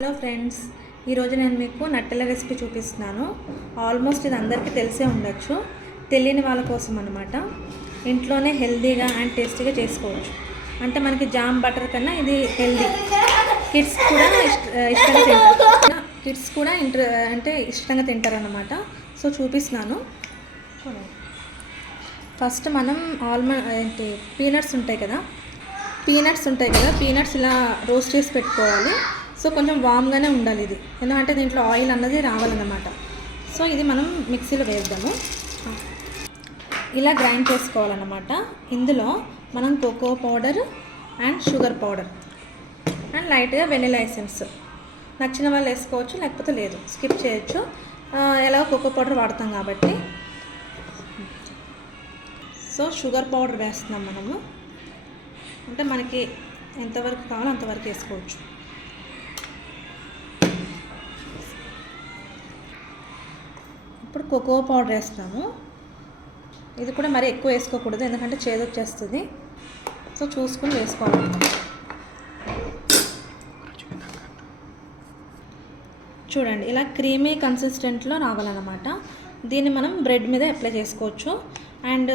Hello friends, ఈరోజు నేను మీకు నట్టెల రెసిపీ చూపిస్తున్నాను. ఆల్మోస్ట్ ఇది అందరికీ తెలిసే ఉండొచ్చు. తెలియని వాళ్ళ కోసం అనమాట. ఇంట్లోనే హెల్తీగా అండ్ టేస్టీగా చేసుకోవచ్చు. అంటే మనకి జామ్ బటర్ కన్నా ఇది హెల్తీ. కిడ్స్ కూడా ఇష్టంగా తింటారు. కిడ్స్ కూడా ఇష్టంగా తింటారన్నమాట. సో చూపిస్తున్నాను చూడండి. ఫస్ట్ మనం పీనట్స్ ఉంటాయి కదా, పీనట్స్ ఇలా రోస్ట్ చేసి పెట్టుకోవాలి. సో కొంచెం వామ్గానే ఉండాలి ఇది, ఎందుకంటే దీంట్లో ఆయిల్ అన్నది రావాలన్నమాట. సో ఇది మనం మిక్సీలో వేద్దాము. ఇలా గ్రైండ్ చేసుకోవాలన్నమాట. ఇందులో మనం cocoa powder and sugar powder and లైట్గా వెనిలా ఎసెన్స్, నచ్చిన వాళ్ళు వేసుకోవచ్చు, లేకపోతే లేదు, స్కిప్ చేయొచ్చు. ఎలాగో కోకో పౌడర్ వాడతాం కాబట్టి. సో షుగర్ పౌడర్ వేస్తున్నాం మనము. అంటే మనకి ఎంతవరకు కావాలో అంతవరకు వేసుకోవచ్చు. ఇప్పుడు కోకో పౌడర్ వేస్తాము. ఇది కూడా మరీ ఎక్కువ వేసుకోకూడదు, ఎందుకంటే చేదు వచ్చేస్తుంది. సో చూసుకుని వేసుకోవాలి. చూడండి, ఇలా క్రీమీ కన్సిస్టెంట్లో రావాలన్నమాట. దీన్ని మనం బ్రెడ్ మీద అప్లై చేసుకోవచ్చు. అండ్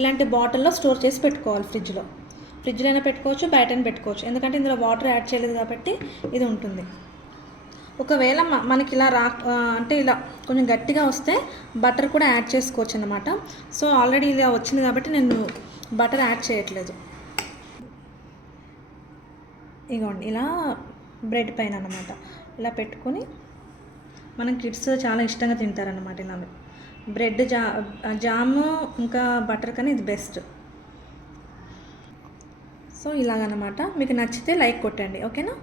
ఇలాంటి బాటిల్లో స్టోర్ చేసి పెట్టుకోవాలి. ఫ్రిడ్జ్లో అయినా పెట్టుకోవచ్చు, బయటైనా పెట్టుకోవచ్చు, ఎందుకంటే ఇందులో వాటర్ యాడ్ చేయలేదు కాబట్టి ఇది ఉంటుంది. ఒకవేళ మనకి ఇలా అంటే ఇలా కొంచెం గట్టిగా వస్తే బటర్ కూడా యాడ్ చేసుకోవచ్చు అన్నమాట. సో ఆల్రెడీ ఇలా వచ్చింది కాబట్టి నేను బటర్ యాడ్ చేయట్లేదు. ఇగోండి, ఇలా బ్రెడ్ పైన అన్నమాట ఇలా పెట్టుకొని, మనం కిడ్స్ చాలా ఇష్టంగా తింటారనమాట. ఇలా బ్రెడ్ జాము ఇంకా బటర్ కానీ ఇది బెస్ట్. సో ఇలాగనమాట. మీకు నచ్చితే లైక్ కొట్టండి, ఓకేనా.